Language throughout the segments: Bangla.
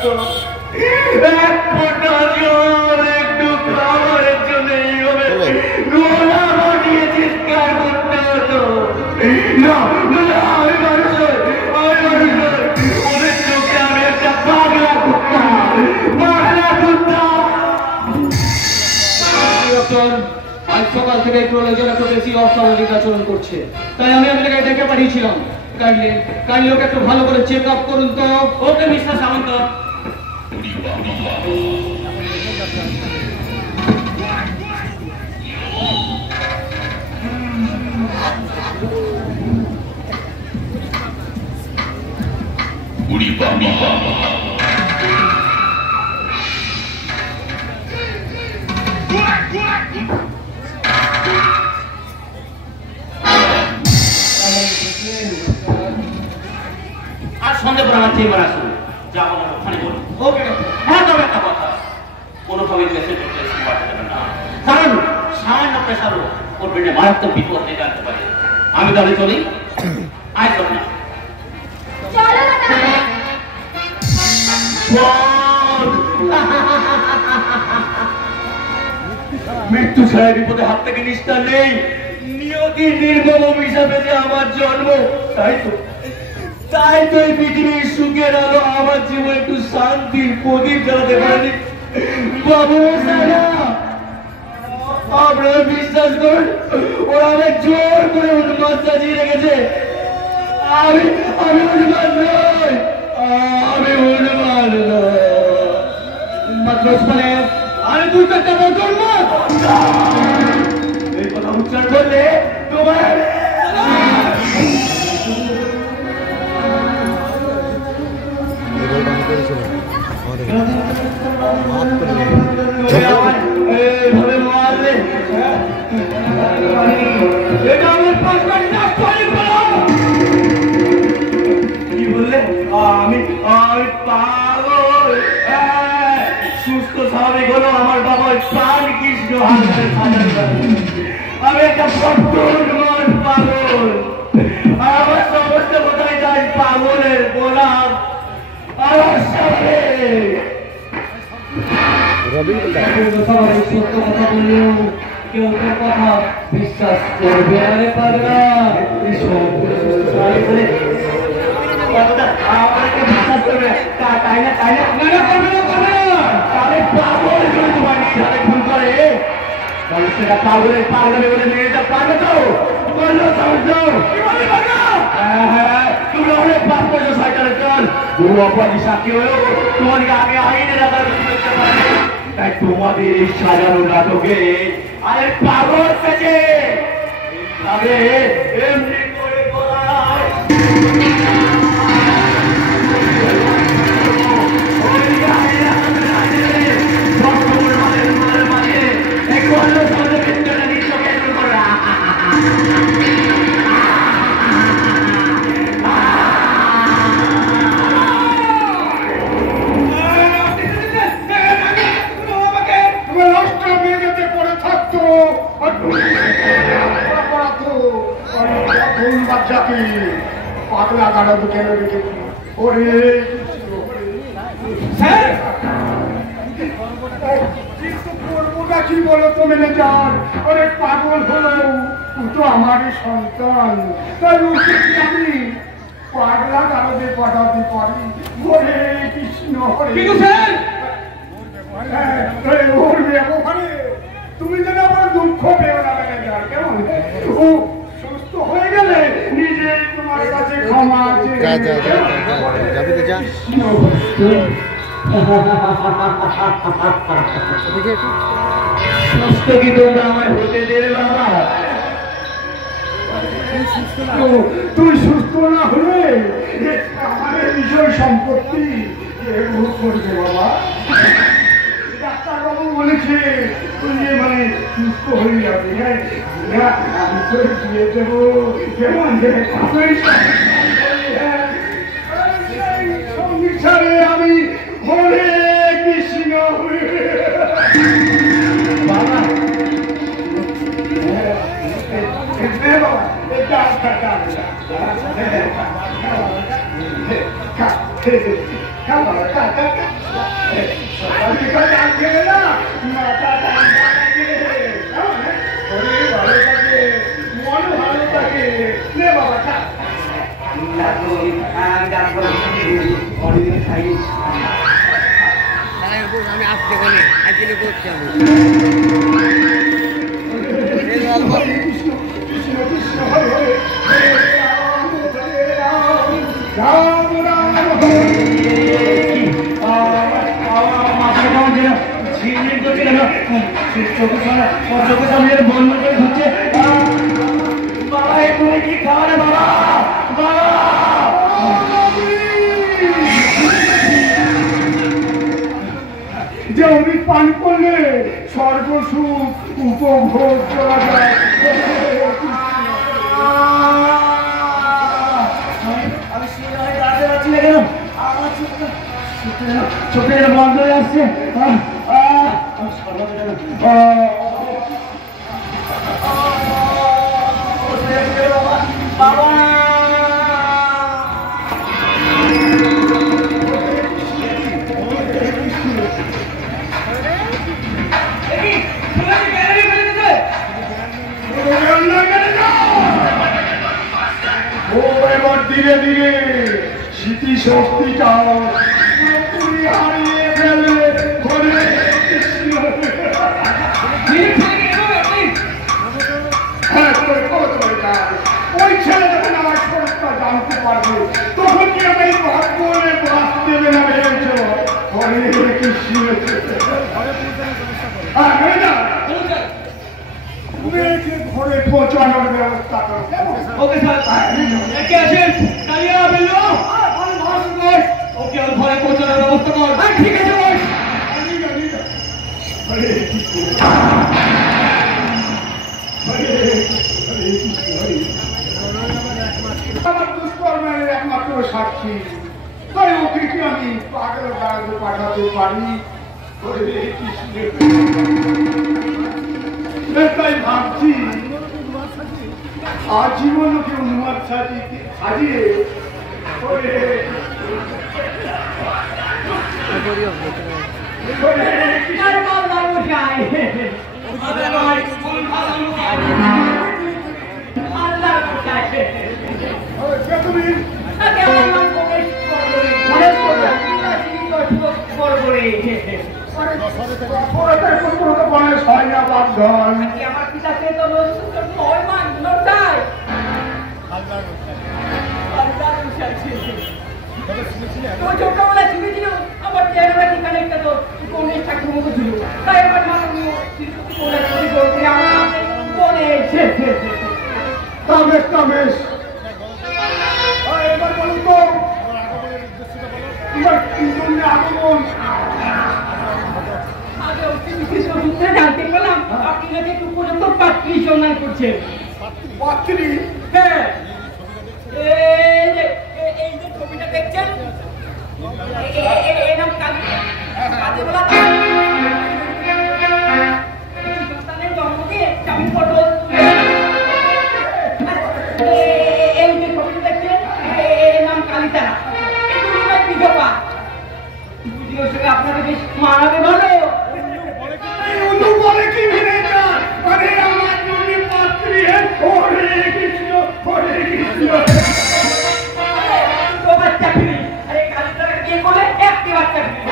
থাকতো, এক ফোঁটা জল একটু খাবারের জন্য এইভাবে গলা বানিয়ে চিৎকার করতে হতো। না না, আমি মানুষ নই, ওদের চোখে আমি একটা পাগলা কুত্তা, পাগলা কুত্তা। আজ সকাল থেকে প্রয়োজন একটু বেশি অস্বাভাবিক আচরণ করছে, তাই আমি আপনাকে ডেকে পাঠিয়েছিলাম। কাইন্ডলি ওকে একটু ভালো করে চেক আপ করুন তো। ওকে মিস্টার সামন্ত। আর সন্ধ্যে পর আমার চেম্বার আসুন, যা বলার ওখানে বলুন। ওকে। হ্যাঁ, তবে একটা কথা, কোনোভাবে পেশেন্ট বাড়তে দেবেন না, কারণ সামান্য প্রেশারও ওর ব্রেনে মারাত্মক বিপদ ডেকে আনতে পারে। আমি তাহলে চলি। আয় চল না। মৃত্যু ছাড়া বিপদে হাত থেকে নিস্তার নেই। নিয়তি নির্মম হিসাবে যে আমার জন্ম, তাই তো এই পৃথিবীর সুখের আলো আমার জীবনে একটু শান্তির প্রদীপ জ্বালাতে পারেনি। বাবু সারা, আপনারা বিশ্বাস করুন, ওরা আমায় জোর করে উন্মাদ সাজিয়ে রেখেছে। আমি উন্মাদ নই, আমি উন্মাদ নই। মাত্র মানে আমি তুই তো একটা বোতল মত। এই কথা উচ্চারণ করলে তোমার এইভাবে মারলে কি বললে? আমি পাগল। সুস্থ স্বাভাবিক হলো আমার বাবা প্রাণ কৃষ্ণ হাজার হাজার। আমি একটা বর্তমান পাগল। আমার সমস্ত কোথায় যাই পাগলের গোলাম আমার সামনে। সত্য কথা বললেও কেউ তোর কথা বিশ্বাস করবে আরে পাগলা। আমাকে বিশ্বাস করবে তাই না? তাহলে পাগল যদি তোমার নিয়ে ফোন করে, তাহলে সেটা পাগলের পাগলে বলে মেয়েটা পারবে তো? বললো হ্যাঁ, তুমি অনেক পাপ করছো শয়তানের দল। বহু অপরাধী সাক্ষী হয়েও তোমাদেরকে আমি আইনের আদালতে করতে পারি। তাই তোমাদের এই সাজানো নাটকে আরে পাগল থেকে এমনি করে করায়। পাগলা গাড়াবো কেন রেখেছি? ওরে করবোটা কি বলো তো ম্যানেজার? ওরে পাগল হলো, ও তো আমারই সন্তান, তাই আমি পাগলা গাড়াতে পাঠাতে পারি। ওরে কৃষ্ণ, ওর ব্যবহারে তুমি যেন আমার দুঃখ পেও না ম্যানেজার, কেমন? ও সুস্থ হয়ে গেলে নিজেই তোমার কাছে ক্ষমা সুস্থ কি তোমরা আমায় হতে দেবে বাবা? তুই সুস্থ না হলে আমাদের বিষয় সম্পত্তি করবে বাবা। ডাক্তারবাবু বলেছে তুই মানে সুস্থ হয়ে যাবে। আমি তো দিয়ে দেবো, কেমন সংসারে আমি হরে কৃষ্ণ বাবা। সকাল বিকাল ডাক খেলে না মাথা ঠান্ডা থাকে, শরীর ভালো থাকে, মন ভালো থাকে। নে বাবা খা। আমি আসতে বলি আজকে করছি আমি কৃষ্ণ কৃষ্ণ হরে হরে, হরে রাম হরে রাম, রাম রাম হরে বন্ধ করে ধরছে। বাবা একটু কি খাওয়া রে বাবা, বাবা যে অমৃত পান করলে সর্বসুখ উপভোগ করা যায়। আমি সিনেমায় দাঁড়াতে পারছি না কেন, আমার চোখে বন্ধ হয়ে আসছে। বাবা ধীরে ধীরে স্মৃতি শক্তিটা পুরোপুরি হারিয়ে ফেলে। হরে কৃষ্ণ। হ্যাঁ ওই ছেলে যখন আমার শরীরটা জানতে পারবে তখন কি আমি ভাগ্য বাস দেবে না ভেবেছ। হরে কৃষ্ণ। হ্যাঁ ম্যানেজার ঘরে পৌঁছানোর ব্যবস্থা করো। ওকে স্যার, কে আছেন? কালিয়া বিল্লু, ওকে ওর ঘরে পৌঁছানোর ব্যবস্থা কর। ঠিক আছে বস। আমার দুষ্কর্মের একমাত্র সাক্ষী, তাই ওকে কি আমি পাগল বেড়াতে পাঠাতে পারি? তাই ভাবছি আজীবন ওকে উন্মাদ সাজিয়ে গণেশ হয় না বাপধন। আমার পিতাকে তো নয় মান নটাই ছোটবেলা শুনেছিল আমার চেহারা ঠিকানা একটা তো গণেশ ঠাকুর মতো ছিল, তাই আমার মাননীয় করতে আমার গণেশ। বেশ না বেশ, এবার বলুন তো এবার কি জন্য আগমন? জানতে পেলাম আপনি নাকি একটু পর্যন্ত পাত্রী সন্ধান করছেন। পাত্রী? হ্যাঁ, এই যে ছবিটা দেখছেন এরকম কাজে বলা সন্তানের জন্ম দিয়ে স্বামী ফটো। এই যে ছবিটা দেখছেন এর নাম কালিতারা, বিধবা। আপনাকে বেশ মানাবে ভালো। বলে কি মানে আমার জন্য পাত্রী? হরে কৃষ্ণ হরে কৃষ্ণ। বাচ্চা ফিরি, আরে কালিতারা বিয়ে করলে একটি বাচ্চা ফিরি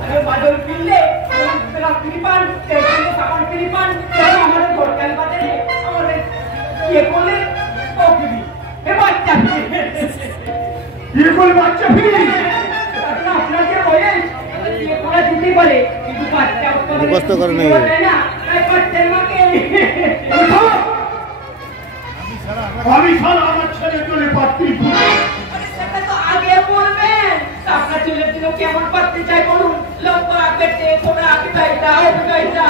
মানে বাদল কিনলে ফিরি পান, সাবান ফিরি পান, আমাদের ঘরকাল বাজারে আমাদের ইয়ে করলে ও ফিরি বাচ্চা ফিরি। বিয়ে করে বাচ্চা ফিরি? আপনার যে বয়স বিয়ে করা যেতে পারে, কিন্তু বাচ্চা মুখস্থ করে নেই না, তাই বাচ্চার মাকে আমি ছাড়া আমার ছেলে চলে পাত্রী সেটা তো আগে বলবেন। আপনার ছেলের জন্য কেমন পাত্রী চাই বলুন? লম্বা পেটে কোনা পিটাইটা ও পিটাইটা।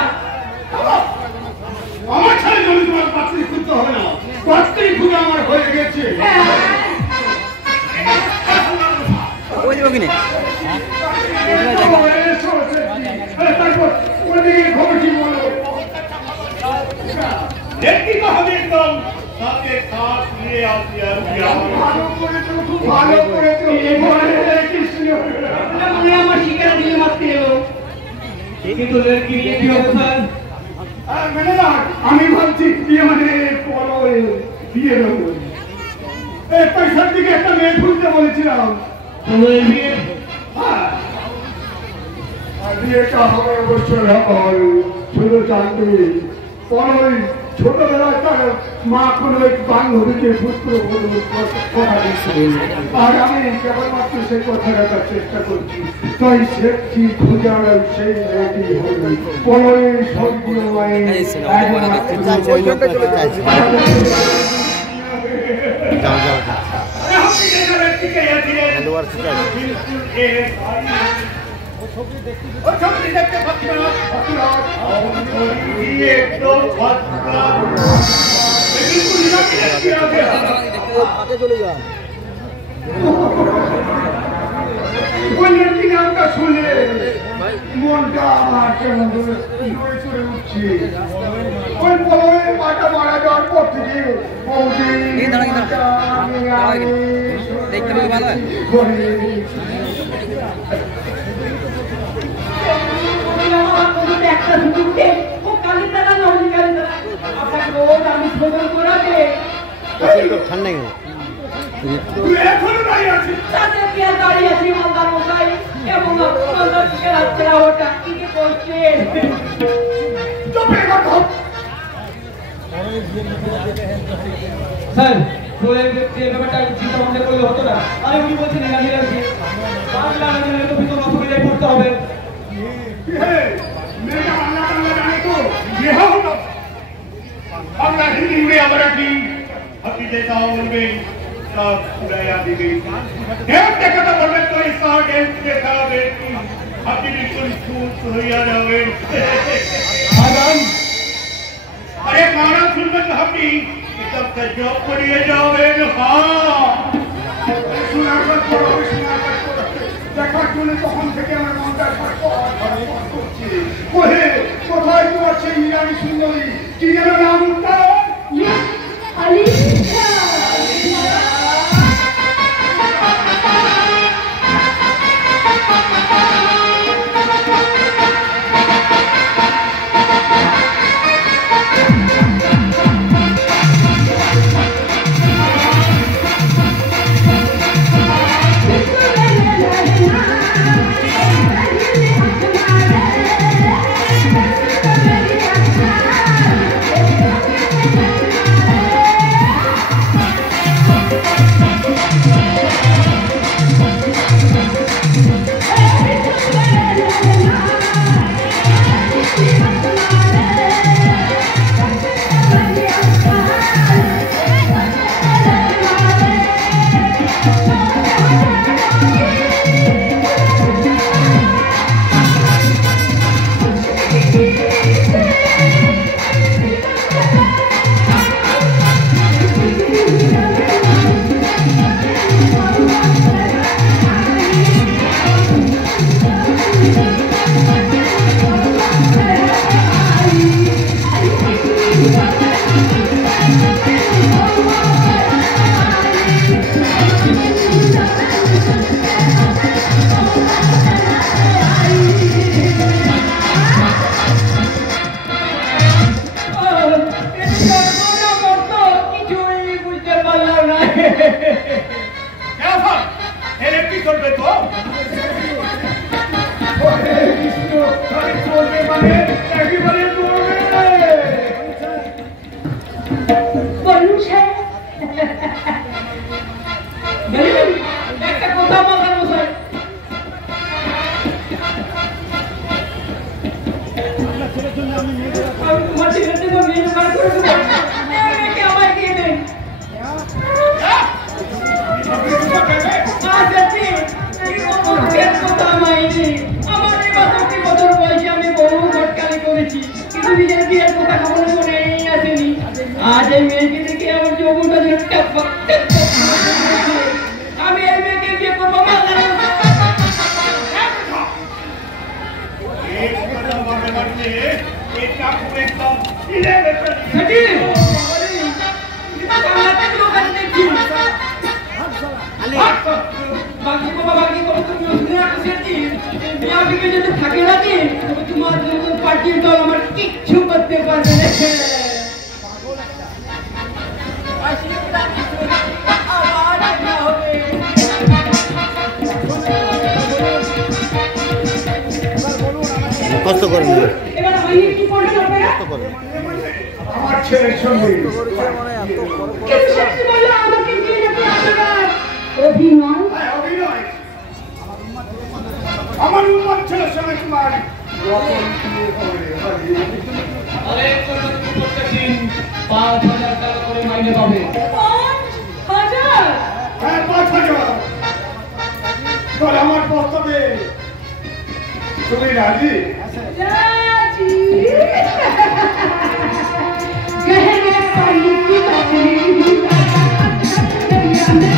আমার ছেলে জন্য তোমার পাত্রী খুঁজতে হবে না, পাত্রী খুঁজে আমার হয়ে গেছে। বুঝবো কিনে তারপর ওইদিকে খবর কি বল হাতে কাঠ নিয়ে আসি ভালো করেছো, খুব ভালো করেছো। হরে কৃষ্ণ। মানে আমার শিকার দিয়ে মারতে এলো কিন্তু লড়কি নিয়ে কি অবস্থান? মানে না, আমি ভাবছি বিয়ে মানে পরে বিয়ে দেবো। এই পয়সার দিকে একটা মেয়ে খুঁজতে বলেছিলাম। বিয়ে বিয়েটা হবে অবশ্যই হবে, শুধু জানবে পরে ছোটবেলায় তার মা কোনো এক বান্ধবীকে পুত্র কথা দিয়েছিল, আর আমি কেবলমাত্র সেই কথা রাখার চেষ্টা করছি। তাই সেটি খুঁজার সেই মেয়েটি হবে পরে স্বর্গীয় মায়ের দেখতে পাচ্ছি না। চলে যা ওই লড়কি নামটা শুনে মনটা আমার কেমন নড়ে চড়ে উঠছে। ওই পরে মাটা মারা যাওয়ার পর থেকে দেখতে পেলে ভালো হয়। একটা সুযোগে ও কালী তারা না হলি কালী তারা আপনার রোজ আমি খবর করাবে ঠান্ডা গেল তুই এখনো দাঁড়িয়ে আছিস? তাতে কি আর দাঁড়িয়ে আছি মালদার মশাই এবং মালদার দিকে রাত্রে ওটা কি যে করছে চুপে কথা। স্যার প্রলয়ের ব্যাপারটা চিন্তা ভাবনা করলে হতো না। আমি উনি বলছেন গাড়ি লাগবে বাংলা রাজার তো ভিতর অসুবিধায় পড়তে হবে। মেয়েটা বাংলা বাংলা জানে তো বিয়ে হলো বাংলা হিন্দি উড়ে আবার কি হাতি যেটা বলবে সব উড়াইয়া দিবে। একটা কথা বলবেন তো দেখাবে হাতি নিশ্চয় সুস্থ হইয়া যাবে। अरे गाना सुनकर हमी तब तक जॉब करिए जाओगे। हाँ सुना कर पढ़ो देखा শুনে তখন থেকে আমার মনটা করছে। ওহে কোথায় তোমার সেই ইরানি সুন্দরী কি যেন নামটা? আলিশা आज मेरे के देखिए और जो गुंडा जो टप আমি এই মেয়েকে বিয়ে করব মালদার एक कदम आगे बढ़ते एक चाकू एकदम सीधे लेकर सची পার্টিকে যদি থাকে রাখি তবে তোমার মতন পার্টির দল আমার কিচ্ছু করতে পারবে না। আবার দেখা হবে। কষ্ট করেন এবার আমি কি করতে হবে না? কষ্ট করেন আমার ছেলের সঙ্গে কিন্তু সত্যি বলো আমাকে নিয়ে যেতে আপনারা অভিনয় অভিনয় আমার উন্মাদ ছেলের সঙ্গে তোমার রকম বিয়ে হবে। অনেক প্রত্যেকদিন 5,000 টাকা করে মাইনে পাবে। 5,000 হ্যাঁ 5,000 তাহলে আমার প্রস্তাবে তুমি রাজি? राजी गहरे पानी की मछली दरिया में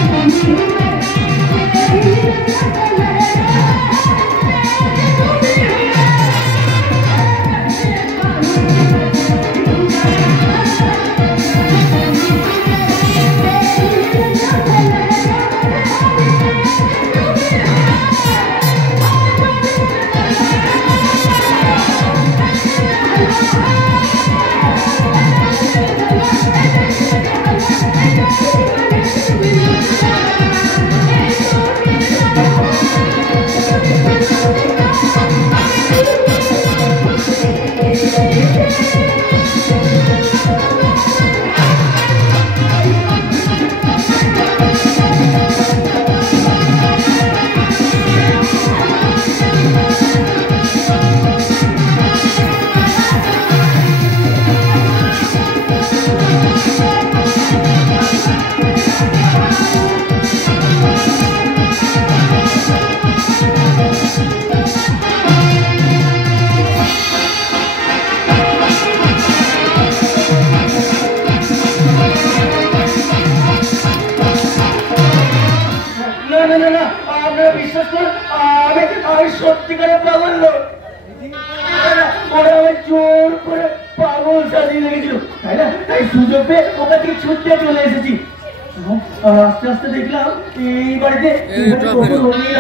আস্তে আস্তে দেখলাম এই বাড়িতে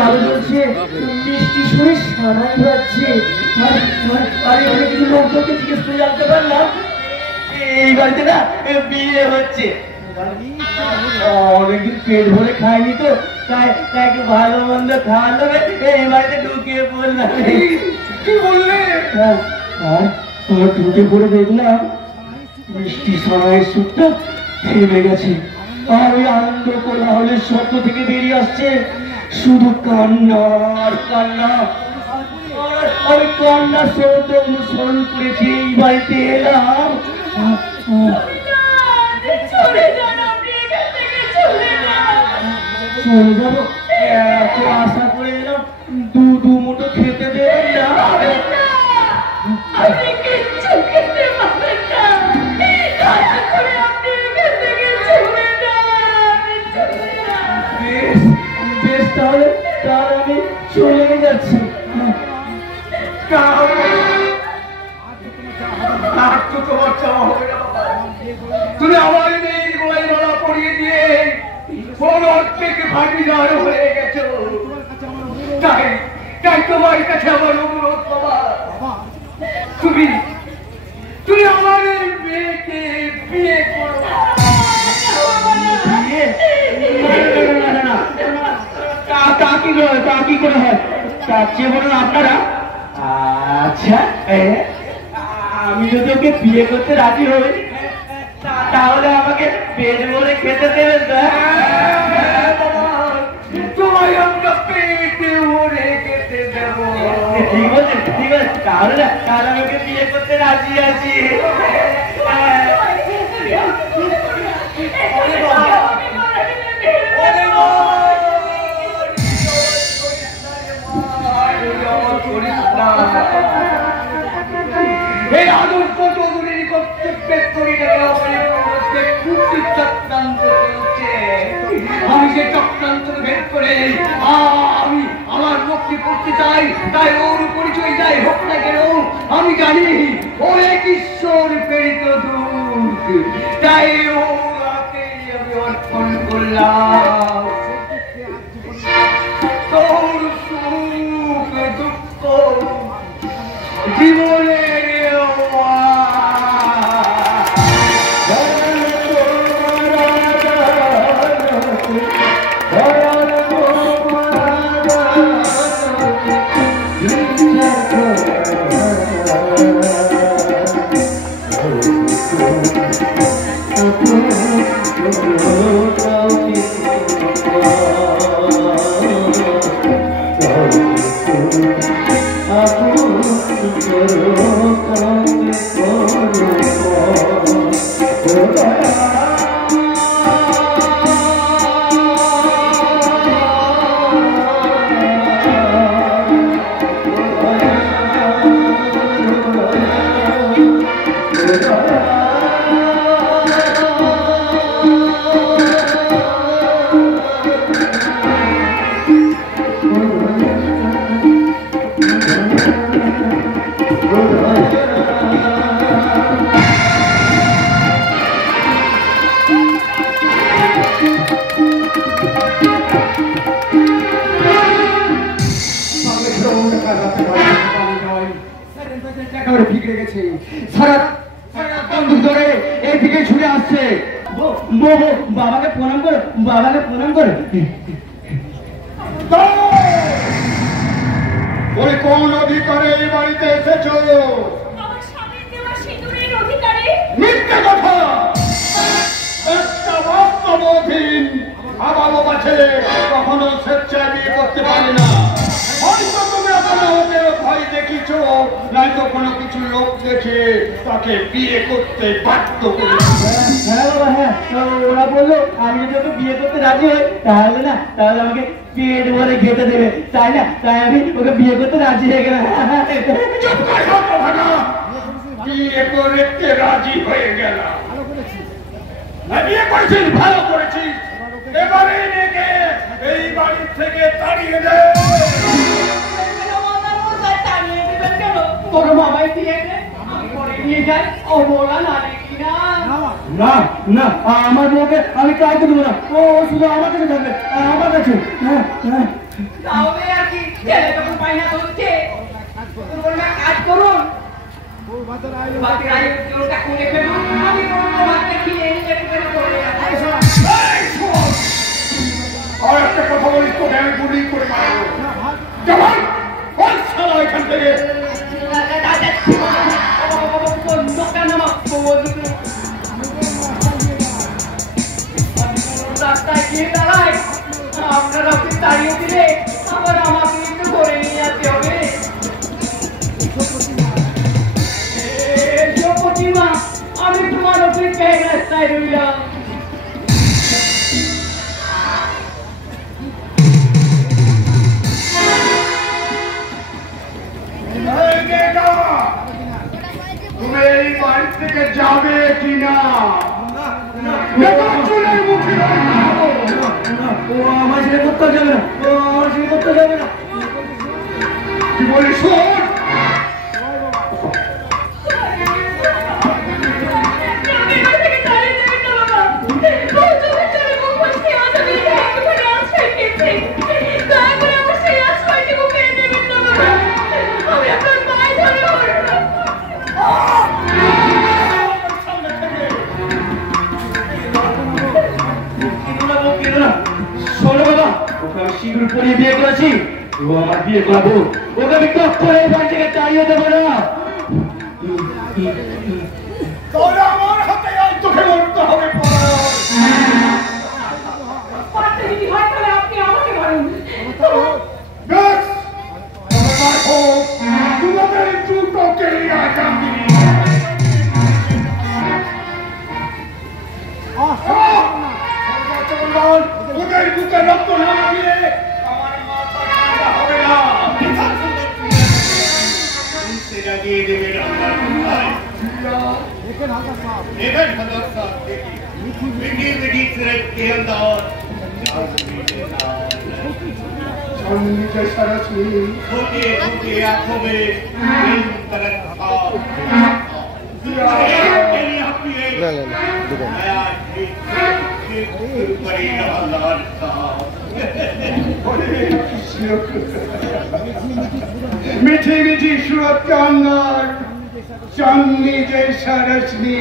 আলো জ্বলছে, মিষ্টি সুরে সারাই যাচ্ছে। আর অনেক কিছু লোকজনকে জিজ্ঞেস করে জানতে পারলাম এই বাড়িতে না বিয়ে হচ্ছে। অনেকদিন পেট ভরে খাইনি তো, তাই একটু ভালো মন্দ খাওয়ানো এই বাড়িতে ঢুকিয়ে পড়লাম। কি বললে? আর তোমার ঢুকে পড়ে দেখলাম মিষ্টি সারাইয়ের সুরটা থেমে গেছে। আর ওই আনন্দ কোলাহলের শব্দ থেকে বেরিয়ে আসছে শুধু কান্না আর কান্না। আমি কান্নার শব্দ অনুসরণ করেছি এই বাড়িতে এলাম। চলে যাবো এত আশা করে এলাম, দু মুঠো খেতে দেবেন না? আপনি কিচ্ছু খেতে পারবেন না, দয়া করে আপনি এখান থেকে চলে যান। বেশ বেশ, তাহলে আমি চলে যাচ্ছি। তোমার চাওয়া হবে না বাবা। তুমি আমার মেয়ের গোলায় মালা পরিয়ে দিয়ে থেকে ভাগিদার হয়ে গেছো। তাই তোমার কাছে আমার অনুরোধ বাবা, তুমি আমার মেয়েকে বিয়ে করো। কি করে হয় তার চেয়ে বলুন আপনারা। আচ্ছা, আমি যদি ওকে বিয়ে করতে রাজি হই তাহলে আমাকে পেট ভরে খেতে দেবেন না? তোমায় আমরা পেটে ভরে খেতে দেবো। ঠিক আছে, ঠিক আছে, তাহলে আমি ওকে বিয়ে করতে রাজি আছি। এই আদর্শ চৌধুরীর কর্তব্যের চক্রান্ত চলছে। আমি সে চক্রান্ত ভেদ করে আমি আমার মুক্তি করতে চাই। তাই ওর পরিচয় যাই হোক না কেন আমি জানি ও এক ঈশ্বর প্রেরিত দূত। তাই ওকে আমি অর্পণ করলাম। তোর সুখ দুঃখ বাবাকে প্রণাম করো, বাবাকে প্রণাম করো। ওই কোন অধিকারে এই বাড়িতে এসেছো? আমার স্বামীর দেওয়া সিঁদুরের অধিকারী। মিথ্যে কথা। একটা বাস্তব অধীন আবালক আছে, কখনো স্বেচ্ছায় বিয়ে করতে পারে না। হয়তো তুমি আপনার ওদের ভয় দেখিছ, নয়তো কোনো কিছু লোক দেখে তাকে বিয়ে করতে বাধ্য করেছে। হ্যাঁ বাবা, হ্যাঁ ওরা বললো আমি যদি ওকে বিয়ে করতে রাজি হই তাহলে আমাকে পেট ভরে খেতে দেবে, তাই না? তাই আমি ওকে বিয়ে করতে রাজি হয়ে গেলাম। চুপ করে থাকো ভাগা। বিয়ে করতে রাজি হয়ে গেলাম। বিয়ে করেছিস, ভালো করেছিস। এবারে মেয়েকে এই বাড়ি থেকে তাড়িয়ে দে। তোর বাবাই দিয়েছে, আমি করে নিয়ে যাই। ও বলা না দেখি না। না না, আমার মেয়েকে আমি ট্রাই করবো না, ও শুধু আমার কাছে থাকবে, আমার কাছে। হ্যাঁ হ্যাঁ, তাহলে আর কি, ছেলে তখন পায়না করছে। কাজ করুন, বাকি রাজনীতিটা করে ফেলুন। আমি ভাতটা খেয়ে করে আর একটা কথা বলিস, তোকে আমি গুলি করে মারবো। যেমন এখান থেকে রাস্তায় গিয়ে দাঁড়ায়, আপনারা আপনি তাড়িয়ে দিলে আবার আমাকে একটু ধরে নিয়ে যেতে হবে। প্রতিমা, আমি তোমার অপেক্ষায় রাস্তায় রইলাম। তুমি এই বাড়ি থেকে যাবে কিনা? চুলের মুখে ও আমার ছেলে করতে যাবে না, ও আমার ছেলে করতে যাবে না। কি বলিস? সিঁদুর পরিয়ে বিয়ে করেছি, ও আমার বিয়ে করাবো, ওকে আমি কখনো এই বাড়ি থেকে তাড়িয়ে দেবো না। তাহলে আমার হাতে আর তোকে মরতে হবে। যদি হয় তাহলে আপনি আমাকে মারুন। বেশ, তোমাদের দুটোকে আগামী ওদের বুকে রক্ত না লাগিয়ে আমার মাথা ঠান্ডা হবে না। লাগিয়ে দেবে छोटे छोटे आंखों में मीठी मीठी सूरत का अंदर चांदनी जैसा रश्मि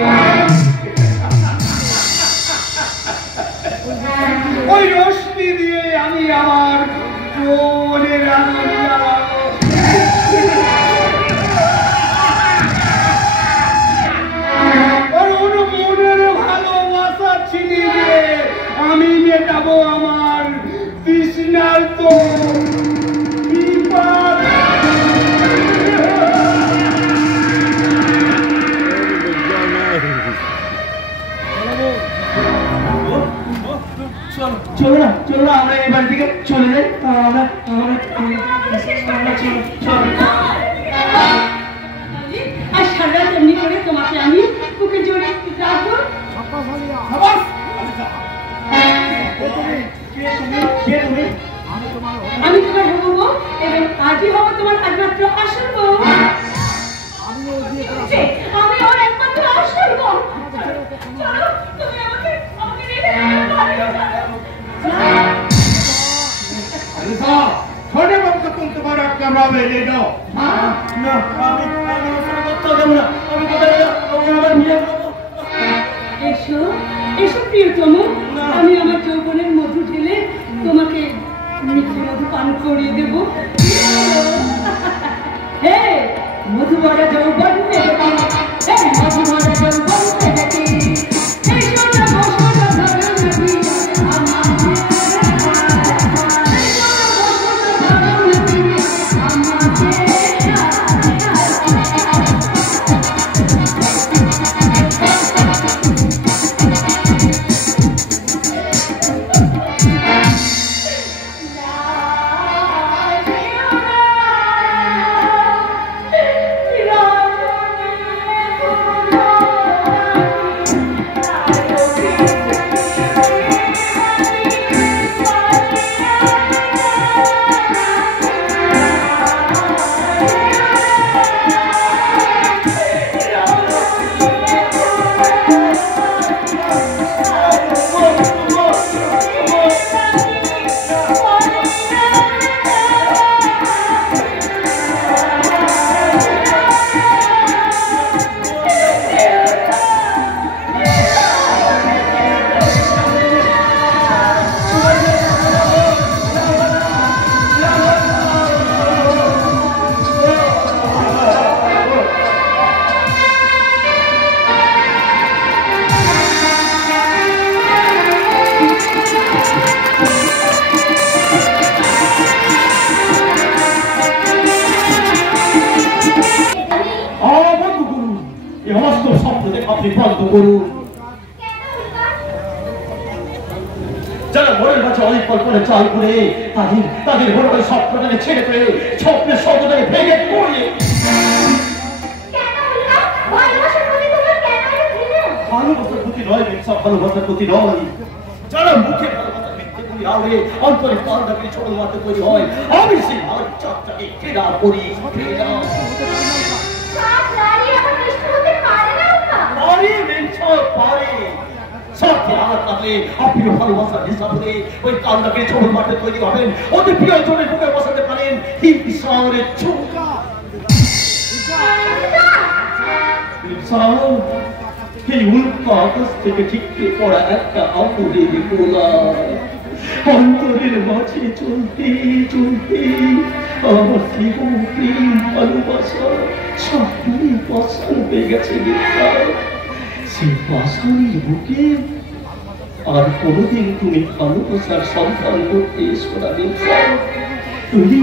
ওই রশ্মি দিয়ে আমি আমার মনের আনন্দ জ্বালাবো। আর ওর মনের ভালোবাসা ছিনিয়ে দিয়ে আমি মেটাবো আমার তৃষ্ণার তো আর সারা রাত এমনি করে তোমাকে আমি বুকে জড়িয়ে রাখবো। আমি তোমার হবো বউ এবং আজই হবো তোমার একমাত্র আসল বউ। আমি ওর একমাত্র আসল বউ। চলো তুমি আমাকে রেখে छोटे बाबू को तुम तुम्हारा कमरा ले लो। এসো এসো প্রিয়তম, আমি আমার যৌবনের মধু ঢেলে তোমাকে মিষ্টি মধু পান করিয়ে দেব। হে মধু ভরা যৌবন পেয়ে মধু ভরা যৌবন যারা মনের কাছে অনেক কল্পনা চাল করে তাদের মনে স্বপ্নটাকে ছেড়ে ফেলে স্বপ্নের শব্দটাকে ভেঙে পড়ে ভালোবাসার প্রতি নয়, সব ভালোবাসার প্রতি নয়। যারা মুখে ভালোবাসার মিথ্যে করি আগে অন্তরে পাল্টাকে ছোট মাত্র তৈরি হয়, আমি সেই ভালো চাপটাকে ঘৃণা করি। আপনি ভালোবাসার হিসাবে ওই কান্দাকে ছোট মাঠে তৈরি হবেন, অতি প্রিয় জনের বুকে বসাতে পারেন শহরের চৌকা। এই উল্কা আকাশ থেকে ঠিককে পড়া একটা আগুনের গোলা অন্তরের মাঝে চলতে চলতে আমার জীবন প্রেম ভালোবাসা সবই পাষাণ হয়ে গেছে। সেই পাষাণের বুকে আর কোনোদিন তুমি ভালোবাসার সন্ধান করতে এসো না। তুমি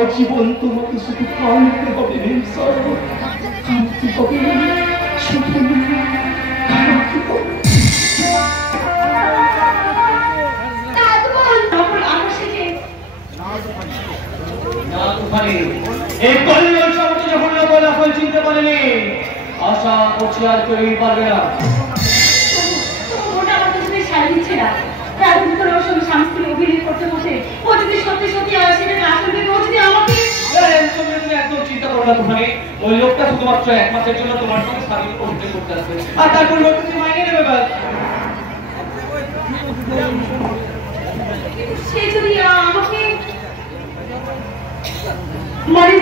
আজীবন তোমাকে শুধু কাঁদতে হবে, কাঁদতে হবে, শুধু কাঁদতে হবে। এই কল্যাণ শব্দ যখন বলা হয় চিনতে পারেনি, আশা করছি আর কেউই পারবে না। একদম চিন্তা করো না, ওই লোকটা শুধুমাত্র এক মাসের জন্য তোমার সঙ্গে শারীরিক অভিযোগ করতে আসবে, আর তারপর লোক তুমি মাইনে নেবে। সে যদি আমাকে মানে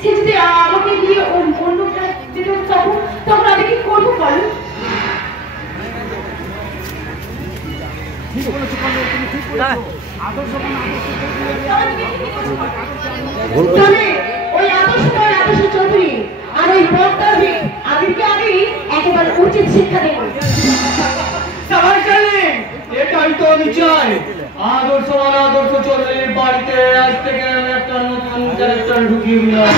সে যদি আমাকে দিয়ে অন্যটা দিল তখন আমি কি করবো বলো? ওই আদর্শ চৌধুরী আর ওই বক্তাবি আদিকে আমি একেবারে উচিত শিক্ষা দেব। এটাই তো আমি চাই। আদর্শ চৌধুরীর বাড়িতে আজ থেকে আমি একটা নতুন ক্যারেক্টার ঢুকিয়ে দিলাম।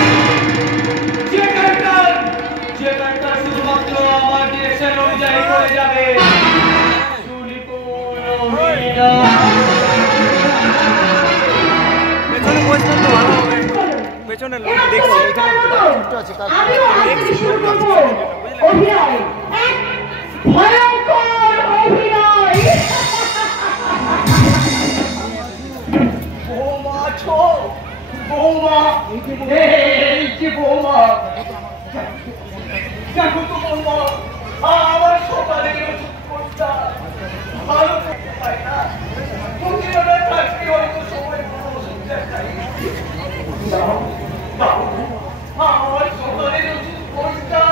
যে ক্যারেক্টার শুধুমাত্র আমার ডিরেকশন অনুযায়ী করে যাবে। পেছনে বসতে তো ভালো পেছনে এবার দেখো তোমার মতো আমিও আজকে শুরু করবো অভিনয়, এক ভয়ঙ্কর অভিনয়। বৌমা ছো, বৌমা, এই যে বৌমা, দেখো তো বৌমা, আমার সকালে ওষুধটা ভালো করতে পারি না, প্রতিবেলা থাকতে হয়তো সময় কোনো ওষুধটা খাই। আমার সকালে ওষুধটা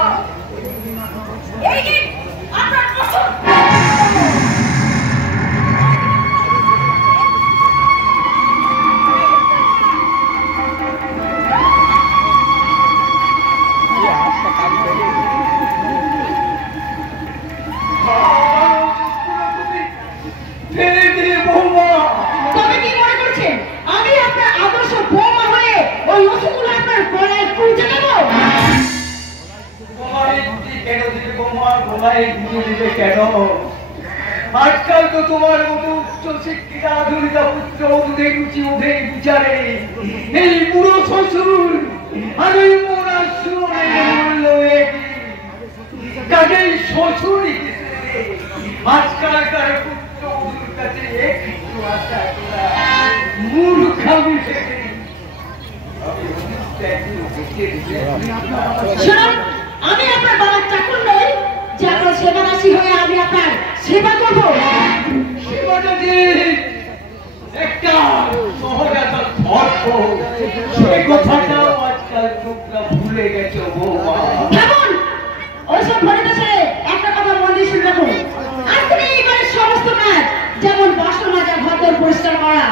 এই যে আপনার পছন্দ। ফেলে দিয়ে বৌমা, তবে কি মনে করছেন আমি আপনার আদর্শ বৌমা হয়ে ওই ওষুধগুলো আপনার গলায় পুঁজে দেব? আজকাল তো তোমার মতো উচ্চ শিক্ষিত আধুনিকা পুত্র উঠে রুচি উঠে বিচারে এই বুড়ো শ্বশুর আর ওই মোড়া শুনে বলল কাজেই শ্বশুরই আজকালকার পুত্র উঠুর কাছে একটু আশা করা মূর্খামি থেকে শুনুন, আমি আপনার বাবার চাকর নই যে আপনার সেবাদাসী হয়ে আমি আপনার সেবা করব। সেবাটা যে একটা সহজাত ধর্ম, সে কথাটাও আজকাল তোমরা ভুলে গেছো বৌমা। থাকুন, ওইসব ঘরেতে ছেড়ে একটা কথা মন দিয়ে শুনে রাখুন। আজ থেকে এই বাড়ির সমস্ত কাজ, যেমন বাসন মাজা, ঘর দর পরিষ্কার করা,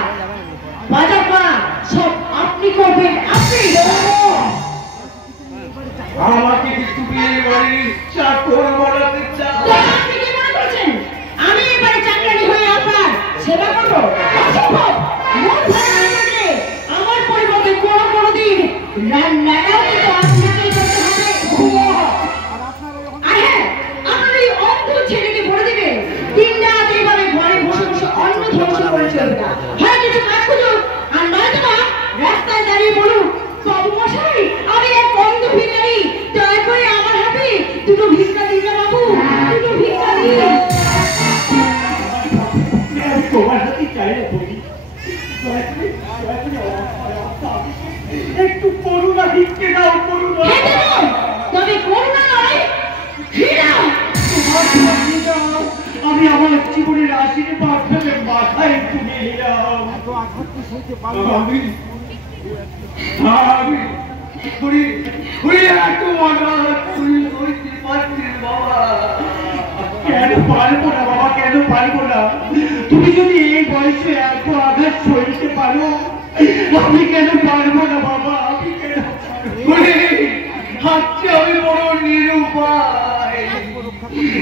বাজার করা, সব আপনি করবেন। আপনি আমাকে কি তুমি এই বাড়ির চাকর বানাতে চাও? তো আপনি কি মনে করছেন আমি এই বাড়ির চাকরানি হয়ে আপনার সেবা করব? অসম্ভব। মন ভালো না থাকলে আমার পরিবর্তে কোনোদিন রান্নাটাও কিন্তু আপনাকেই করতে হবে। আর হ্যাঁ, আপনার এই অন্ধ ছেলেকে বলে দেবে দিনরাত এইভাবে ঘরে বসে বসে অন্ন ধ্বংস করে চলবে না। হয় কিছু কাজ খুঁজুক, আর নয়তো বা রাস্তায় দাঁড়িয়ে বলুন, বাবু মশাই আমি এক অন্ধ ভিখারি, দয়া করে আমার হাতে দুটো ভিক্ষা দিন না বাবু, দুটো ভিক্ষা দিন। তোমার হাতে চাইলে বলি একটু করুণা ভিক্ষে দাও, করুণা। হ্যাঁ দেব, তবে করুণা নয়, ঘৃণা। আমি আমার জীবনের আশীর্বাদ ভেবে মাথায় তুলে নিলাম। কেন পারবো না বাবা, কেন পারবো না? তুমি যদি এই বয়সে এত আঘাত সইতে পারো, আমি কেন পারবো না বাবা? আমি কেন হাতটা আমি বড় নিরুপায়,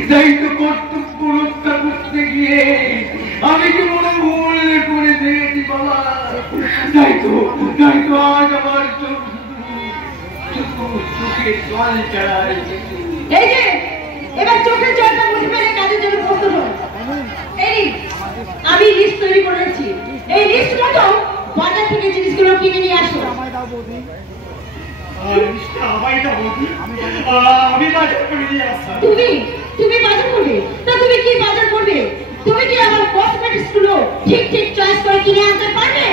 তাই তো কর্তব্য রক্ষা করতে গিয়ে আমি কি বড় ভুল করে দিয়েছি বাবা। তাই তো আজ আমার চোখে জল চড়ায়। এই যে এবার চোখের জলটা মুছে ফেলে কাজের জন্য প্রস্তুত হন। এই আমি লিস্ট তৈরি করে রেখেছি, এই লিস্ট মতো বাজার থেকে জিনিসগুলো কিনে নিয়ে আসো। আমি বাজার করে নিয়ে আসতাম। তুমি বাজার করবে? তা তুমি কি বাজার করবে? তুমি কি আমার কসমেটিক্স গুলো ঠিক চয়েস করে কিনে আনতে পারবে?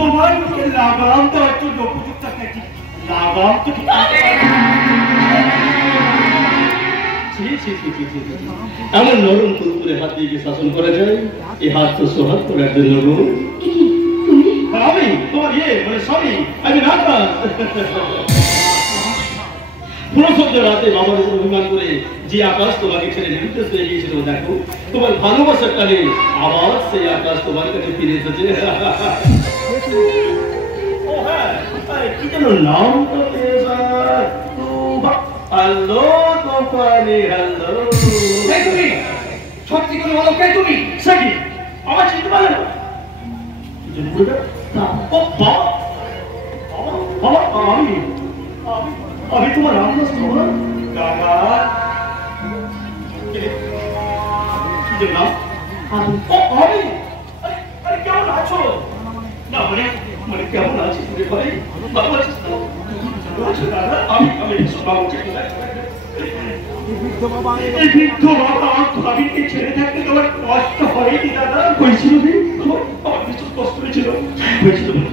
তোমার মুখে লাগাম তো একটু উপযুক্ত নাকি? লাগাম তো ঠিক আছে। এমন নরম কুলকুলে হাত দিয়ে কি শাসন করা যায়? এই হাত তো সোহাগ করার জন্য নরম। আমি তোমার মানে স্বামী, আমি না পুরো রাতে বাবার উপর অভিমান করে যে আকাশ তোমাকে ছেড়ে নির্দেশ হয়ে গিয়েছিল, দেখো তোমার ভালোবাসার কালে আবার সেই আকাশ তোমার কাছে ফিরে এসেছে। ও হ্যাঁ, কি যেন নাম তো হ্যালো কোম্পানি, হ্যালো। তুমি সত্যি করে বলো, কে তুমি? সাকি আমার চিনতে পারলে না? ও বাবা, আমি তোমার রামদাস তোমার দাদা। কি নাম? আমি। আরে কেমন আছো? না মানে মানে কেমন আছিস রে ভাই? ভালো আছিস তো? ভালো আছো দাদা? আমি বাবুকে এই বৃদ্ধ বাবা ভাবিকে ছেড়ে থাকতে তোমার কষ্ট হয়নি দাদা? হয়েছিল রে, আমার ভীষণ কষ্ট হয়েছিল।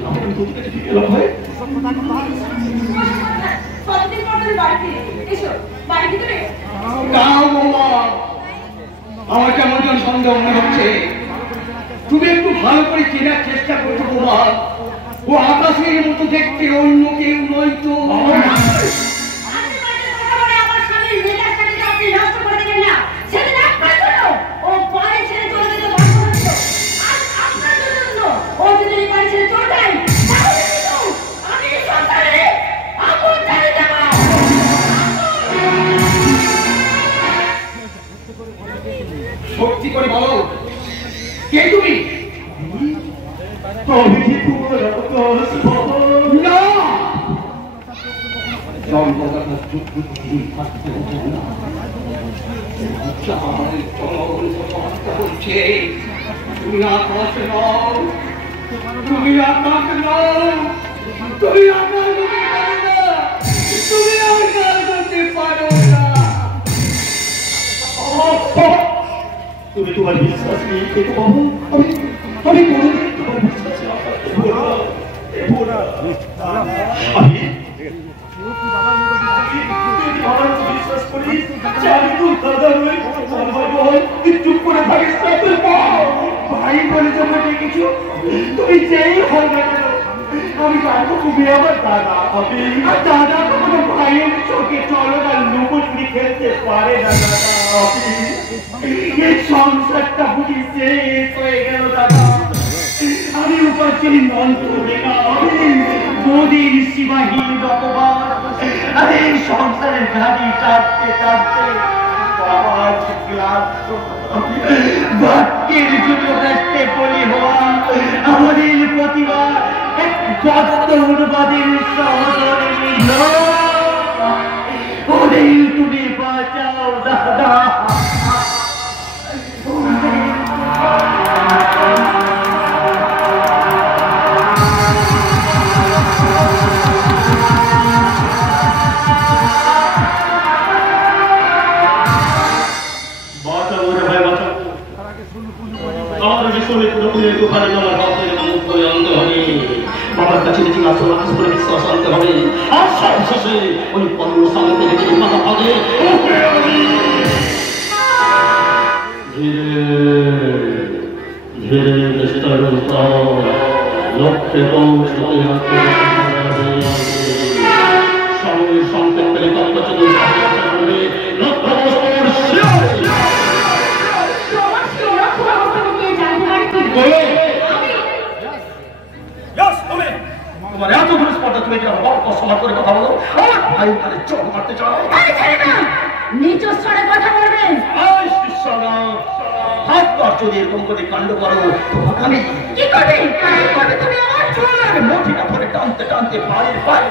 আমার তোর কাছে ফিরে এলাম ভাই। কতদিন পর তুমি বাড়িতে এসো, বাড়ি ভিতরে দাও বাবা, আমার কেমন যেন সন্দেহ মনে হচ্ছে। তুমি একটু ভালো করে চেনার চেষ্টা করছো বাবা। ও আকাশের মতো দেখতে, অন্য কেউ নয় তো। আমার স্বামীর মেজাজটাকে আপনি নষ্ট করে দেবেন না। সেদিন আপনার জন্য ও বাড়ি ছেড়ে চলে যেতে বাধ্য হয়েছিল। আজ আপনার জন্য ও যদি এই বাড়ি ছেড়ে চলে যায়, তাহলে কিন্তু আমি এই সংসারে আগুন জ্বালিয়ে দেবো। সত্যি করে বলো, কে তুমি? না, তুমি আকাশ নও, তুমি আকাশ নও, তুমি আকাশ হতে পারো না, তুমি আকাশ হতে পারো না। তুমি তোমার বিশ্বাস নিয়ে দেখো বাবু, আমি কোনোদিন তোমার বিশ্বাসে আমি বিশ্বাস করি যে আমি তোর দাদা নই। চুপ করে থাকিস না, তুই ভাই বলে যখন ডেকেছ, তুমি যেই হল না কেন আমি জানবো তুমি আমার দাদা হবে। আর দাদা তো কোনো ভাইয়ের চোখে চলো না লুকোচুরি খেলতে পারে না দাদা। এই সংসারটা বুঝি শেষ হয়ে গেল দাদা। আমি উপার্জনী নন্দিকা, আমি মোদীর সীমাহীন ভগবান। আরে এই সংসারের ঘাটি টানতে টানতে বাবার ক্লান্ত বাক্যের জুতো কাটতে বলি হওয়া আমাদের প্রতিভা এক বদ্ধ উন্মাদের সহদরে নিল। ওদের তুমি বাঁচাও দাদা। বাবার কাছে জিজ্ঞাসা করে বিশ্বাস আনতে হবে। আর সব শেষে ওই পণ্য সামনে থেকে মাথা ভাগে ধীরে ধীরে চেষ্টার লক্ষ্যে পৌঁছতে সময় সংকেত পেলে তোমার এত বড় স্পর্ধা, তুমি কি আমার বাবা সমাজ করে কথা বলো? আমার ভাই তাদের চোখ মারতে চাও? নিচু স্বরে কথা বলবেন। হাত পা যদি এরকম করে কাণ্ড করো, আমি কি করবে? কি করবে তুমি আমার? চলে মঠিটা ধরে টানতে টানতে বাড়ির বাইরে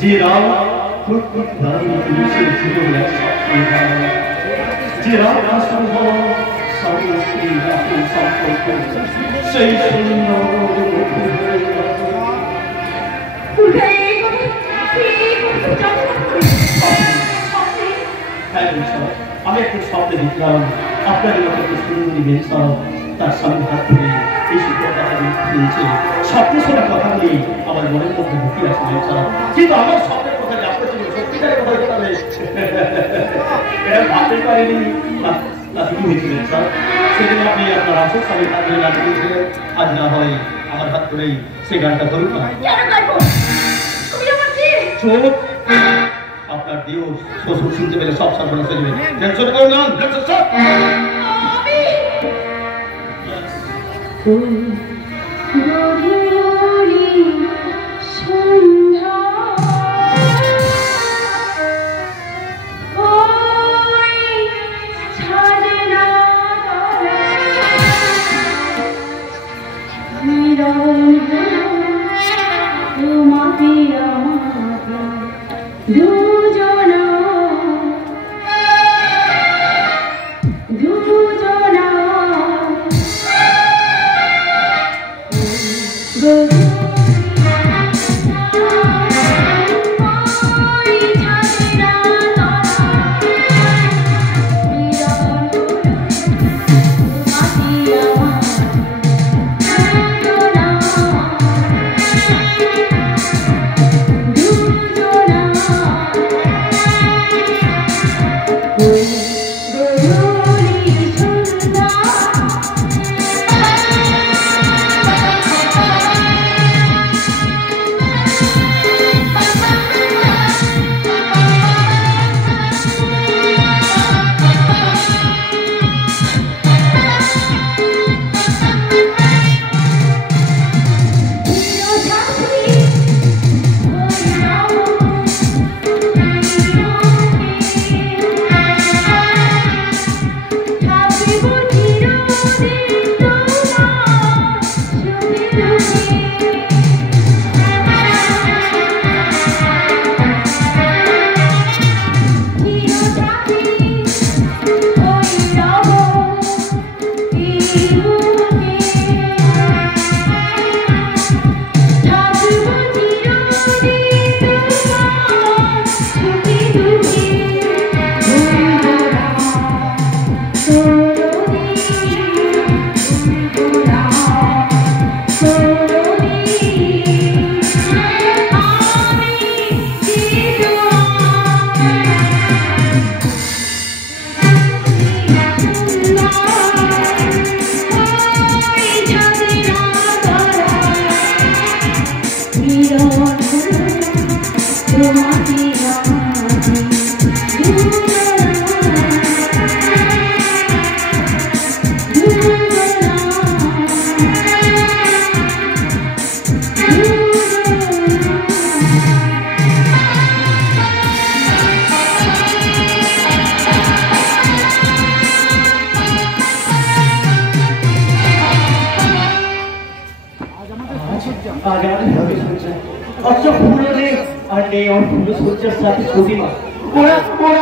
যে রাম যে রাম সেই আমি একটু স্বপ্নে দেখলাম আপনাদের মতো একটু সুন্দরী মেয়ে তার স্বামীর হাত ধরে এই কথা দিয়েছে। স্বপ্নে শোনা কথাগুলি আমার মনের মধ্যে ঢুকে আসে কিন্তু আমার স্বপ্নের কথা আপনার ছিল সত্যিকারের কথা বলে এরা ভাবতে পারেনি তাতে কি হয়েছিলেন স্যার? সেদিন আপনি আপনার আসল স্বামীর হাত ধরে গান গিয়েছিলেন, আজ না হয় আমার হাত ধরেই সেই গানটা ধরুন না। কেন গাইবো? তুমি আমার কি? চোখ আপনার দিও শ্বশুর শুনতে পেলে সব সর্বনাশ হয়ে যাবে। টেনশন করুন না, টেনশন স্যার। আমি গভীরী সন্ধ্যা ওই ছাদে না তোমাকে আমাকে দুজনা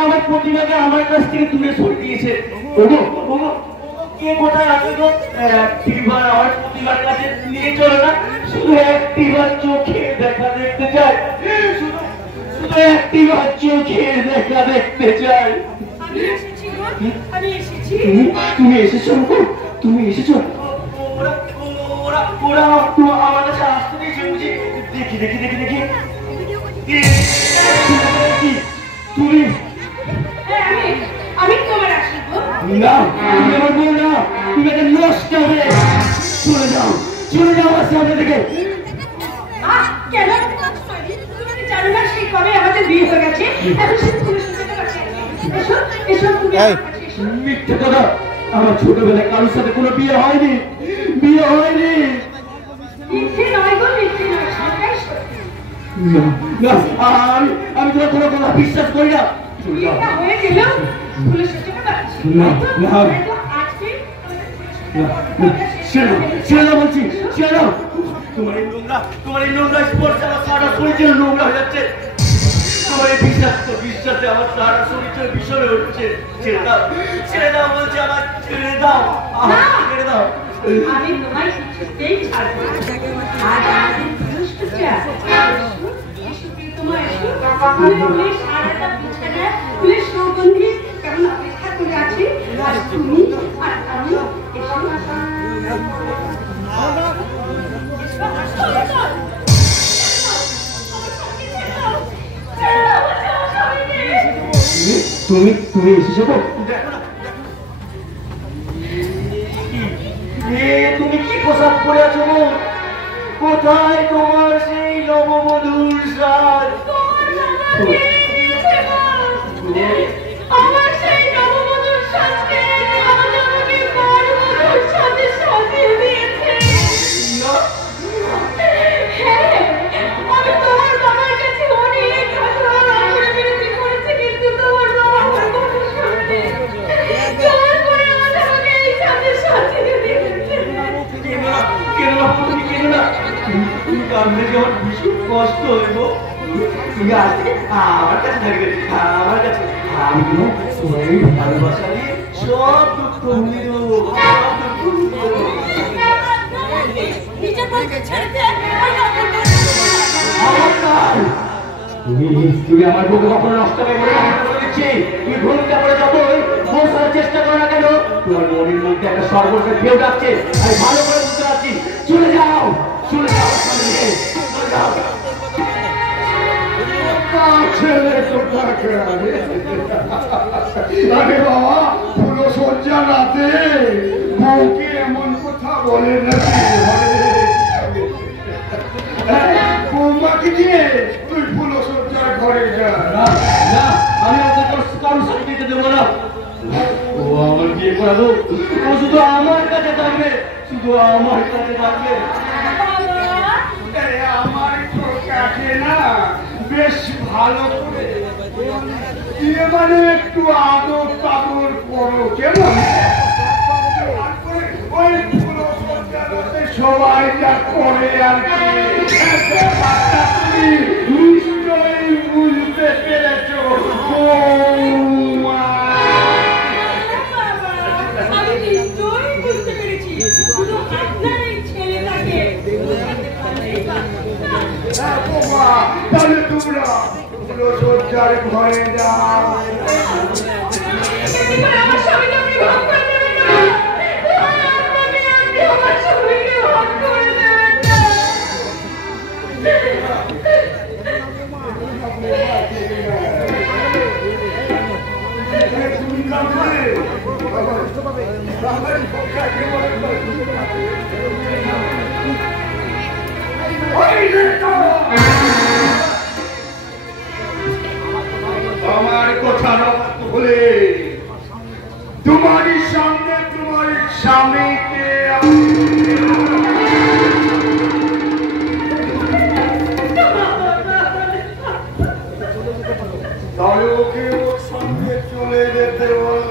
আমার প্রতিমাকে আমার কাছ থেকে দূরে সরে দিয়েছে। কে কোথায় আছে গো? একটিবার আমার প্রতিমার কাছে নিয়ে চলো না, শুধু একটিবার চোখে দেখা দেখতে চাই, শুধু একটিবার চোখে দেখা দেখতে চাই। তুমি এসেছো? তুমি এসেছো? ওরা আমার কাছে আসতে দিয়েছে বুঝি? দেখি দেখি দেখি দেখি তুমি আমি তোমার আসবো না, তুমি আমার বলো না, তুমি একটা নষ্ট হবে। চলে যাও আমার সামনে থেকে। কেন? তুমি জানো না সেই কবে আমাদের বিয়ে হয়ে গেছে? এখন শুধু তুমি শুনতে পাচ্ছি। এসো এসো তুমি মিথ্যে কথা, আমার ছোটবেলায় কারোর সাথে কোনো বিয়ে হয়নি। মিথ্যে নয় গো, মিথ্যে নয়, সবটাই সত্যি। আমি তোমার কোনো কথা বিশ্বাস করি না। বিয়েটা হয়ে গেলেও স্কুলে শেষ করতে পারছি না, না। আজকে ছেড়ে বলছি, ছেড়ে। তোমার এই নোংরা স্পর্শ আমার সারা শরীর নোংরা হয়ে যাচ্ছে। তোমার এই বিশ্বাসে আমার সারা শরীর বিষয় হচ্ছে। ছেড়ে দাও বলছি, আমার ছেড়ে দাও। আমি তোমায় কিছুতেই ছাড়বো না। আজ আমাদের বৃহস্পতিবার। তোমার এসো, ফুলের সারাটা বিছানায় ফুলের সুগন্ধি কেমন অপেক্ষা করে আছে। আর তুমি আর আমি তুমি এসেছো তো? নববধূর সাজ। আমার সেই নববধূর সাজকে আমাকে বড়বধূর সাথে সাজিয়ে দিয়েছে। হ্যাঁ, আমি তোমার বাবার কাছে অনেক হাজার আগ্রহ বিনতি করেছি, কিন্তু তোমার বাবা আমার কথা শোনেনি। তারপরে আমাকে এই সাজে সাজিয়ে দিয়েছে। কেন না তুমি কাঁদলে যখন ভীষণ কষ্ট হইব, তুমি আসবে আমার কাছে থাকবে, আমার কাছে। আমি তোমার এই ভালোবাসা দিয়ে সব দুঃখ ভুলে দেবো, সব দুঃখ ভুলে দেবো। তুমি আমার বুকে কখনো নষ্ট হবে বলে আমি বলে দিচ্ছি। তুমি ভূমিকা করে যতই পৌঁছানোর চেষ্টা করো না কেন, তোমার মনের মধ্যে একটা সর্বশেষ ঢেউ ডাকছে। আমি ভালো করে বুঝতে পারছি। চলে যাও, চলে যাও, চলে যাও। ছেলে কোথাকে আরে বাবা, পুরো সজ্জা রাতে বউকে এমন কথা বলে নাকি? বৌমাকে নিয়ে তুই পুরো সজ্জার ঘরে যা। না, আমি আপনার কারোর সাথে যেতে দেবো না। ও আমার বিয়ে করাবো, ও শুধু আমার কাছে থাকবে, শুধু আমার কাছে থাকবে। আমার তো কাছে না বেশ ভালো করে মানে একটু আদর তাদর করো, কেমন? ওই পুরো সজ্জাতে সবাই যা করে আর কি, তুমি নিশ্চয়ই বুঝতে পেরেছ। আমি নিশ্চয়ই বুঝতে পেরেছি, শুধু আপনার এই ছেলেটাকে বোঝাতে পারলেই তাহলে তোমরা পুরো সজ্জার ঘরে যাও। আমার স্বামীকে আপনি ভাগ করে দেবেন না। আমার স্বামীকে ভাগ করে দেবেন না। তুমি কাঁদলে আমার কথা রক্ত হলে তোমারই সামনে তোমার স্বামীকে তাহলে ওকে ওর সঙ্গে চলে যেতে বল।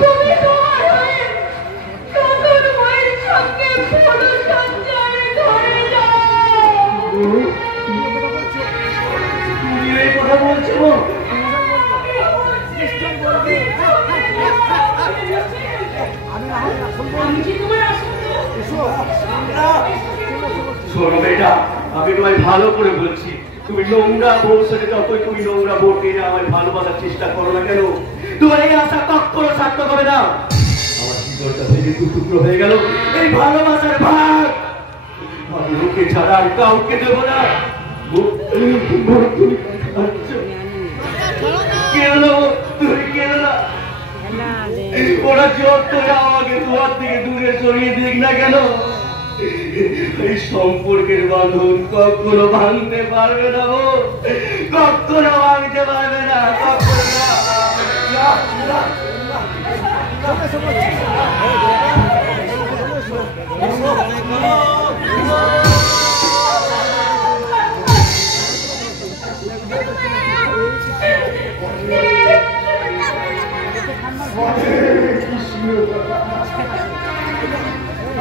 তুমি তোমার হয়ে নতুন বইয়ের সঙ্গে পুরো সঞ্চারে ধরে যাও। তুমি এই কথা বলছো? শোনো বেটা, আমি তোমায় ভালো করে বলছি, তুমি নোংরা বউর সাথে যতই তুমি নোংরা বউকে না আমায় ভালোবাসার চেষ্টা করো না কেন, তোমার এই আশা কখনো সার্থক হবে না। আমার জীবনটা ভেঙে টুকরো হয়ে গেল, এই ভালোবাসার ভাগ আমি ওকে ছাড়া আর কাউকে দেবো না। ওরা যত আমাকে তোমার থেকে দূরে সরিয়ে দিক না কেন, এই সম্পর্কের বাঁধন কখনো ভাঙতে পারবে না, কখনো ভাঙতে পারবে না, কখনো না।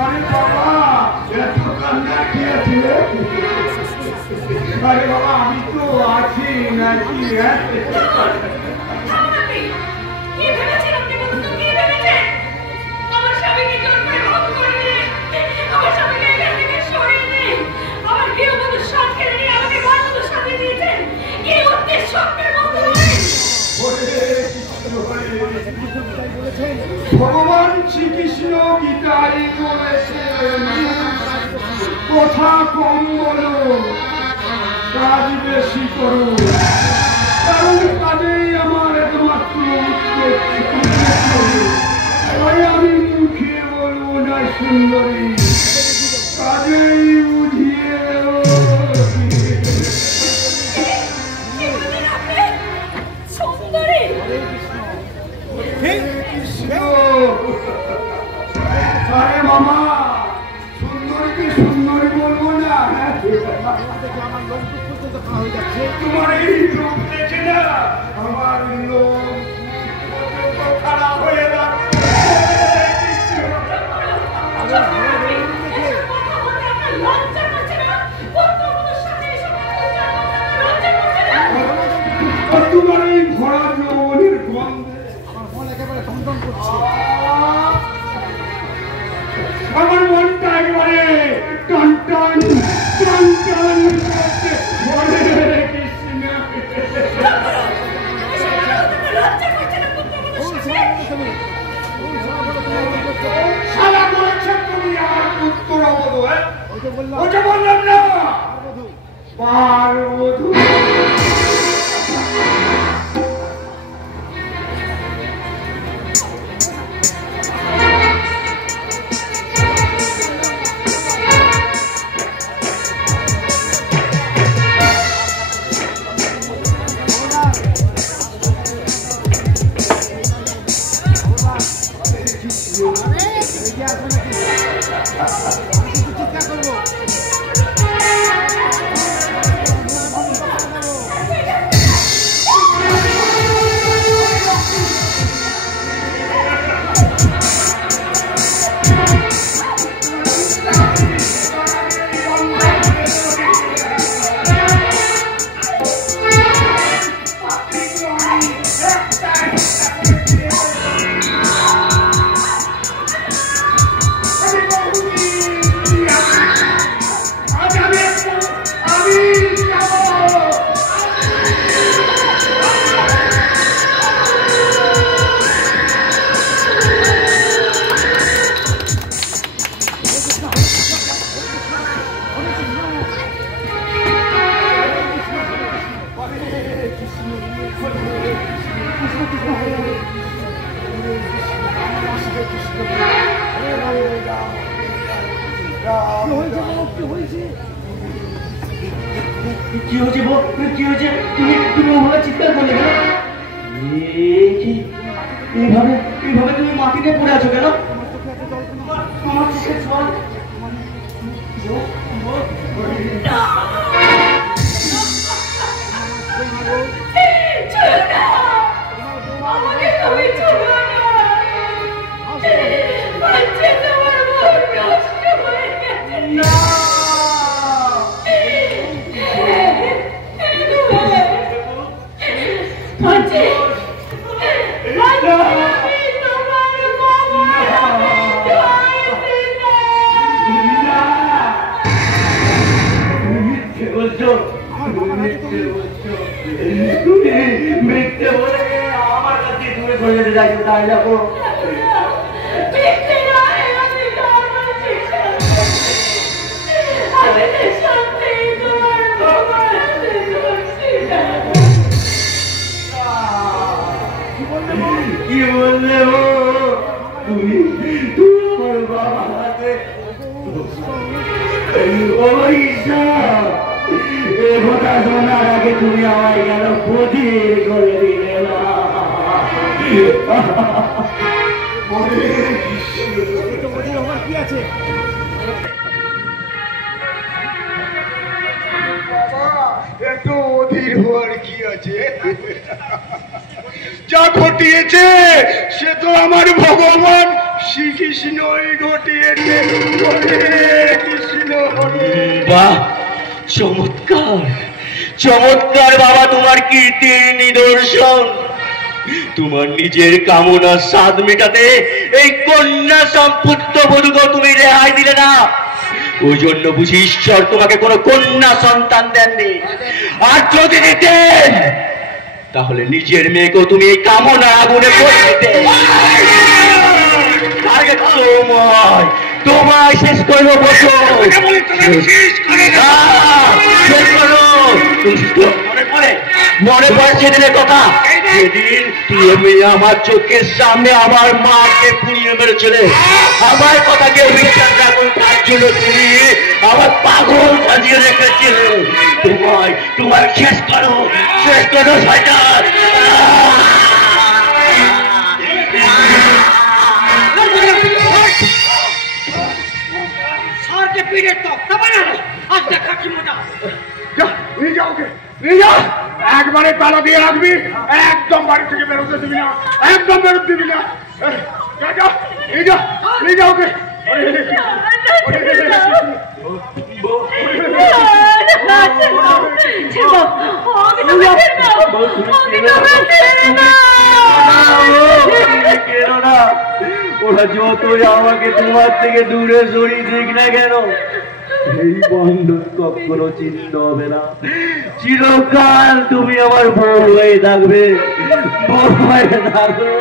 আরে বাবা, এত কান্না কি আছে? আরে বাবা, আমি তো আছি নাকি? কি ভেবেছেন আপনি? বলুন তো, কি ভেবেছেন? আমার স্বামীকে জোর করে ভাগ করে দিলেন, আমার স্বামীকে এখান থেকে সরিয়ে দিলেন, আমার গৃহবধূর সাথ কেড়ে নিয়ে আমাকে বরবধূর সাথে দিয়েছেন। কি উদ্দেশ্য আপনার বলতে পারেন? ভগবান শ্রীকৃষ্ণ গীতায় বলেছেন, কথা কম বলো, কাজ বেশি করো, কারণ কাজেই আমার একমাত্র উদ্দেশ্য। তাই আমি মুখে বলবো না, সুন্দরী কাজেই বুঝিয়ে সুন্দরী আরে মামা সুন্দরীকে সুন্দরী বলবো না তোমার এই লোক দেখে না আমার লোক খারাপ হয়ে তোমার এই ভরা যৌবনের গন্ধে আমার মনটা একেবারে টান টান টান টান করছে হরে কৃষ্ণ সারা করেছে তুমি আমার উত্তর অবধ ওটা বললাম না পার্বধূ কি হয়েছে বউ? কি হয়েছে? তুমি ওভাবে চিৎকার করলে কেন? এইভাবে তুমি মাটিতে পড়ে আছো কেন? আমার চোখের জল আমাকে তুমি ছোড়ো না তোমার মন নষ্ট হয়ে গেছে না মিথ্যে বলে আমার কাছে দূরে চলে যেতে চাইছো তাই যাবো কি বললে তুমি আমার বাবা হাতে কথা শোনার আগে তুমি আমায় কেন বধির করে দিলে না কি আছে এত অধীর হওয়ার কি আছে যা ঘটিয়েছে সে তো আমার ভগবান শ্রীকৃষ্ণই ঘটিয়েছে কৃষ্ণ বাহ চমৎকার চমৎকার বাবা তোমার কীর্তির নিদর্শন তোমার নিজের কামনা স্বাদ মেটাতে এই কন্যা সম্পুত্র বধূকে তুমি রেহাই দিলে না ওই জন্য বুঝি ঈশ্বর তোমাকে কোনো কন্যা সন্তান দেননি আর যদি দিতেন তাহলে নিজের মেয়েকেও তুমি এই কামনা আগুনে করে দিতে তোমায় শেষ করবো বসো শেষ করো মনে পড়ে মনে পড়ে সেদিনের কথা, সেদিন তুমি আমার চোখের সামনে আমার মাকে পুড়িয়ে মেরেছিলে। আমার কথা কেউ বিশ্বাস না করে তার জন্য তুমি আমার পাগল সাজিয়ে রেখেছিলে। তোমার শেষ করো শয়তান। সারকে পিড়ে তো আজ দেখাচ্ছি মোটা। একবারে তালা দিয়ে রাখবি, একদম বাড়ি থেকে বেরোতে দিবি না, একদম বেরোতে দিবি না। ওকে ওরা যতই আমাকে তোমার থেকে দূরে সরিয়ে দিক না কেন, এই বন্ধন কখনো চিহ্ন হবে না। চিরকাল তুমি আমার বউ হয়ে থাকবে, বউ হয়ে থাকবে।